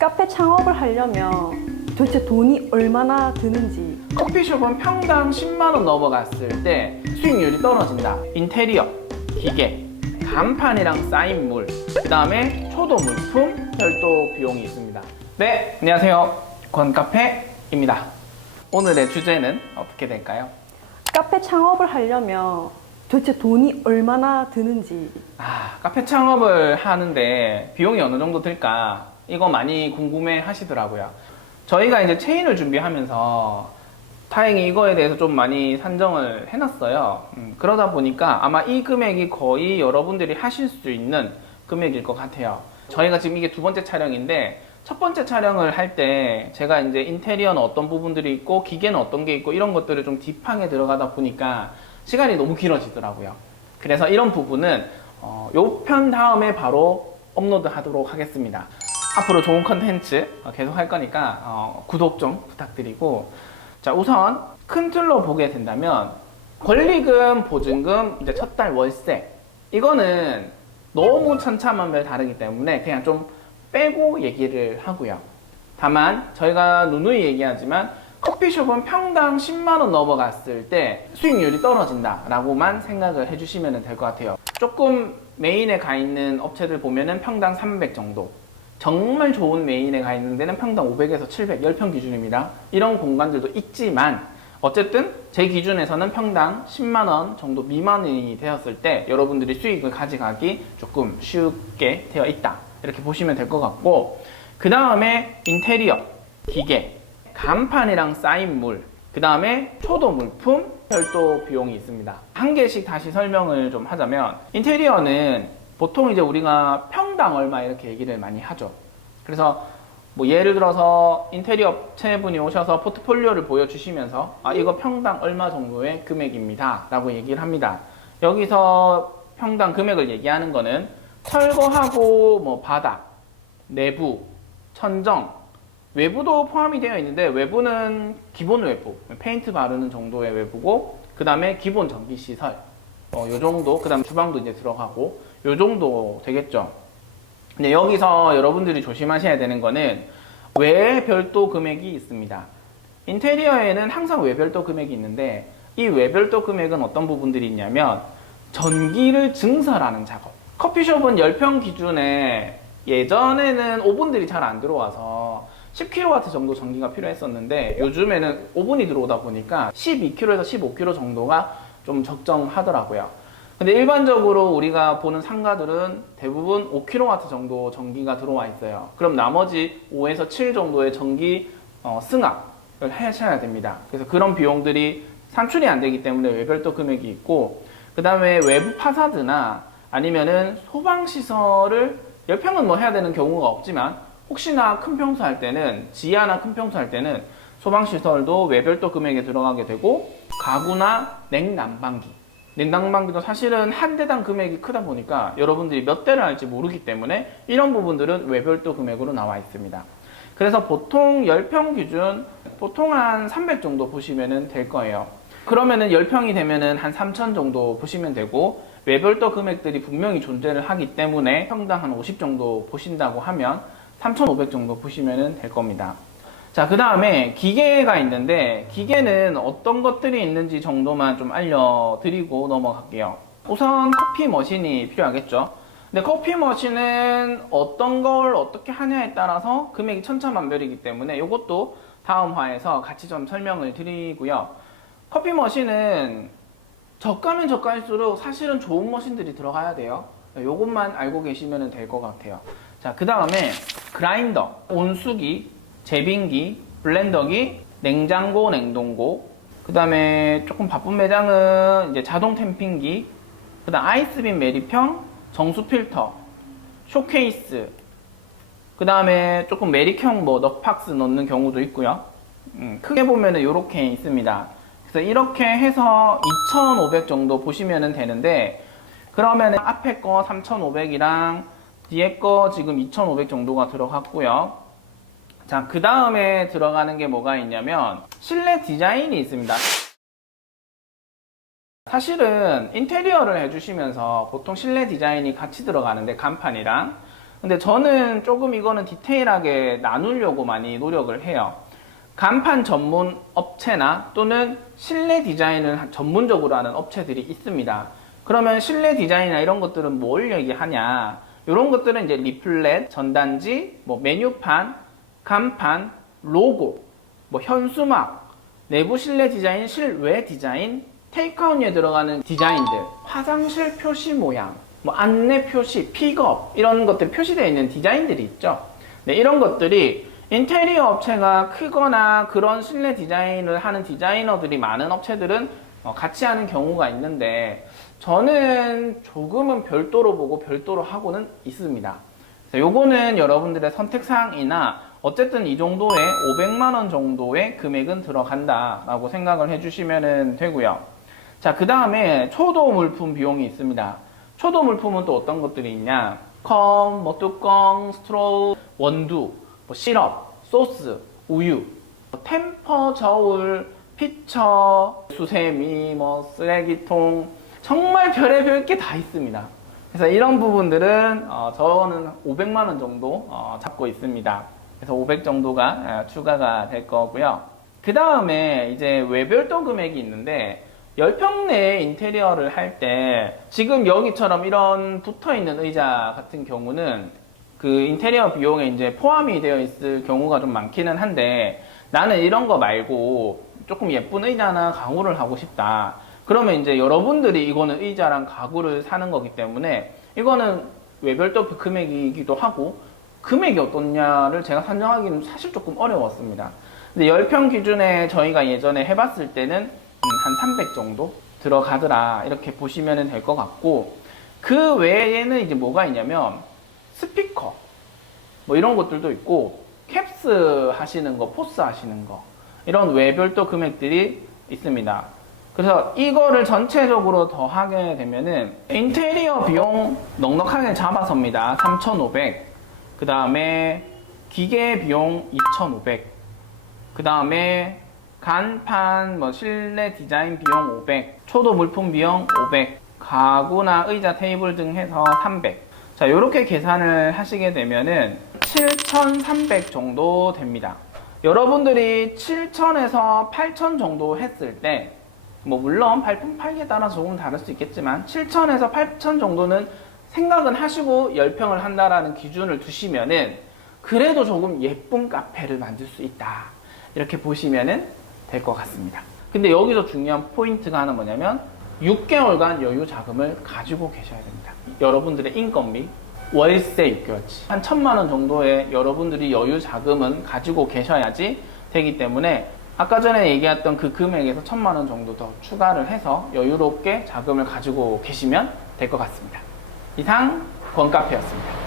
카페 창업을 하려면 도대체 돈이 얼마나 드는지. 커피숍은 평당 10만 원 넘어갔을 때 수익률이 떨어진다. 인테리어, 기계, 간판이랑 사인물, 그 다음에 초도 물품, 별도 비용이 있습니다. 네, 안녕하세요. 권카페입니다. 오늘의 주제는 어떻게 될까요? 카페 창업을 하려면 도대체 돈이 얼마나 드는지. 카페 창업을 하는데 비용이 어느 정도 들까? 이거 많이 궁금해 하시더라고요. 저희가 이제 체인을 준비하면서 다행히 이거에 대해서 좀 많이 산정을 해놨어요. 그러다 보니까 아마 이 금액이 거의 여러분들이 하실 수 있는 금액일 것 같아요. 저희가 지금 이게 두 번째 촬영인데 첫 번째 촬영을 할 때 제가 이제 인테리어는 어떤 부분들이 있고 기계는 어떤 게 있고 이런 것들을 좀 딥하게 들어가다 보니까 시간이 너무 길어지더라고요. 그래서 이런 부분은 요 편 다음에 바로 업로드 하도록 하겠습니다. 앞으로 좋은 컨텐츠 계속 할 거니까 구독 좀 부탁드리고, 자, 우선 큰 틀로 보게 된다면 권리금, 보증금, 이제 첫 달 월세, 이거는 너무 천차만별 다르기 때문에 그냥 좀 빼고 얘기를 하고요. 다만 저희가 누누이 얘기하지만 커피숍은 평당 10만 원 넘어갔을 때 수익률이 떨어진다 라고만 생각을 해주시면 될 것 같아요. 조금 메인에 가 있는 업체들 보면은 평당 300 정도, 정말 좋은 메인에 가 있는 데는 평당 500에서 700, 10평 기준입니다. 이런 공간들도 있지만 어쨌든 제 기준에서는 평당 10만 원 정도 미만이 되었을 때 여러분들이 수익을 가져가기 조금 쉽게 되어 있다, 이렇게 보시면 될 것 같고, 그 다음에 인테리어, 기계, 간판이랑 사인물, 그 다음에 초도 물품, 별도 비용이 있습니다. 한 개씩 다시 설명을 좀 하자면, 인테리어는 보통 이제 우리가 평당 얼마 이렇게 얘기를 많이 하죠. 그래서 뭐 예를 들어서 인테리어 업체분이 오셔서 포트폴리오를 보여주시면서 이거 평당 얼마 정도의 금액입니다 라고 얘기를 합니다. 여기서 평당 금액을 얘기하는 거는 철거하고 뭐 바닥, 내부, 천정, 외부도 포함이 되어 있는데 외부는 기본 외부, 페인트 바르는 정도의 외부고, 그 다음에 기본 전기시설 요 정도, 그 다음 주방도 이제 들어가고 요 정도 되겠죠. 근데 여기서 여러분들이 조심하셔야 되는 거는 외별도 금액이 있습니다. 인테리어에는 항상 외별도 금액이 있는데 이 외별도 금액은 어떤 부분들이 있냐면 전기를 증설하는 작업. 커피숍은 10평 기준에 예전에는 오븐들이 잘 안 들어와서 10kW 정도 전기가 필요했었는데 요즘에는 오븐이 들어오다 보니까 12kW에서 15kW 정도가 좀 적정하더라고요. 근데 일반적으로 우리가 보는 상가들은 대부분 5kW 정도 전기가 들어와 있어요. 그럼 나머지 5에서 7 정도의 전기 승합을 하셔야 됩니다. 그래서 그런 비용들이 산출이 안 되기 때문에 외별도 금액이 있고, 그 다음에 외부 파사드나 아니면은 소방시설을 10평은 뭐 해야 되는 경우가 없지만 혹시나 큰 평수 할 때는, 지하나 큰 평수 할 때는 소방시설도 외별도 금액에 들어가게 되고, 가구나 냉난방기도 사실은 한 대당 금액이 크다 보니까 여러분들이 몇 대를 할지 모르기 때문에 이런 부분들은 외별도 금액으로 나와 있습니다. 그래서 보통 10평 기준 보통 한 300 정도 보시면 될 거예요. 그러면은 10평이 되면은 한 3,000 정도 보시면 되고, 외별도 금액들이 분명히 존재를 하기 때문에 평당 한 50 정도 보신다고 하면 3,500 정도 보시면 될 겁니다. 자, 그 다음에 기계가 있는데 기계는 어떤 것들이 있는지 정도만 좀 알려드리고 넘어갈게요. 우선 커피 머신이 필요하겠죠. 근데 커피 머신은 어떤 걸 어떻게 하냐에 따라서 금액이 천차만별이기 때문에 이것도 다음 화에서 같이 좀 설명을 드리고요. 커피 머신은 저가면 저가일수록 사실은 좋은 머신들이 들어가야 돼요. 이것만 알고 계시면 될 것 같아요. 자, 그 다음에 그라인더, 온수기, 제빙기, 블렌더기, 냉장고, 냉동고, 그 다음에 조금 바쁜 매장은 이제 자동 템핑기, 그 다음 아이스빔 매립형, 정수 필터, 쇼케이스, 그 다음에 조금 매립형 뭐 넉박스 넣는 경우도 있고요. 크게 보면은 이렇게 있습니다. 그래서 이렇게 해서 2,500 정도 보시면 되는데, 그러면 앞에 거 3,500이랑 뒤에 거 지금 2,500 정도가 들어갔고요. 자, 그 다음에 들어가는 게 뭐가 있냐면 실내 디자인이 있습니다. 사실은 인테리어를 해주시면서 보통 실내 디자인이 같이 들어가는데, 간판이랑 근데 저는 조금 이거는 디테일하게 나누려고 많이 노력을 해요. 간판 전문 업체나 또는 실내 디자인을 전문적으로 하는 업체들이 있습니다. 그러면 실내 디자인이나 이런 것들은 뭘 얘기하냐? 이런 것들은 이제 리플렛, 전단지, 뭐 메뉴판, 간판, 로고, 뭐 현수막, 내부 실내 디자인, 실외 디자인, 테이크아웃에 들어가는 디자인들, 화장실 표시 모양, 뭐 안내 표시, 픽업 이런 것들이 표시되어 있는 디자인들이 있죠. 네, 이런 것들이 인테리어 업체가 크거나 그런 실내 디자인을 하는 디자이너들이 많은 업체들은 같이 하는 경우가 있는데 저는 조금은 별도로 보고 별도로 하고는 있습니다. 요거는 여러분들의 선택사항이나 어쨌든 이 정도의 500만 원 정도의 금액은 들어간다 라고 생각을 해주시면 되고요. 자, 그 다음에 초도 물품 비용이 있습니다. 초도 물품은 또 어떤 것들이 있냐? 컵, 뭐 뚜껑, 스트로우, 원두, 뭐 시럽, 소스, 우유, 템퍼, 저울, 피처, 수세미, 뭐 쓰레기통, 정말 별의별 게 다 있습니다. 그래서 이런 부분들은 저는 500만 원 정도 잡고 있습니다. 그래서 500 정도가 추가가 될 거고요. 그 다음에 이제 외별도 금액이 있는데 10평 내 인테리어를 할 때 지금 여기처럼 이런 붙어있는 의자 같은 경우는 그 인테리어 비용에 이제 포함이 되어 있을 경우가 좀 많기는 한데 나는 이런 거 말고 조금 예쁜 의자나 가구를 하고 싶다. 그러면 이제 여러분들이 이거는 의자랑 가구를 사는 거기 때문에 이거는 외별도 금액이기도 하고 금액이 어떻냐를 제가 산정하기는 사실 조금 어려웠습니다. 근데 10평 기준에 저희가 예전에 해봤을 때는 한 300 정도 들어가더라 이렇게 보시면 될 것 같고 그 외에는 이제 뭐가 있냐면 스피커 뭐 이런 것들도 있고 캡스 하시는 거, 포스 하시는 거 이런 외별도 금액들이 있습니다. 그래서 이거를 전체적으로 더 하게 되면은 인테리어 비용 넉넉하게 잡아서입니다. 3,500. 그 다음에 기계 비용 2,500. 그 다음에 간판, 뭐 실내 디자인 비용 500. 초도 물품 비용 500. 가구나 의자, 테이블 등 해서 300. 자, 요렇게 계산을 하시게 되면은 7,300 정도 됩니다. 여러분들이 7,000에서 8,000 정도 했을 때 뭐 물론 발품 팔기에 따라 조금 다를 수 있겠지만 7,000에서 8,000 정도는 생각은 하시고 10평을 한다라는 기준을 두시면은 그래도 조금 예쁜 카페를 만들 수 있다 이렇게 보시면은 될 것 같습니다. 근데 여기서 중요한 포인트가 하나 뭐냐면 6개월간 여유 자금을 가지고 계셔야 됩니다. 여러분들의 인건비, 월세 6개월치 한 1,000만 원 정도의 여러분들이 여유 자금은 가지고 계셔야지 되기 때문에 아까 전에 얘기했던 그 금액에서 1,000만 원 정도 더 추가를 해서 여유롭게 자금을 가지고 계시면 될 것 같습니다. 이상 권카페였습니다.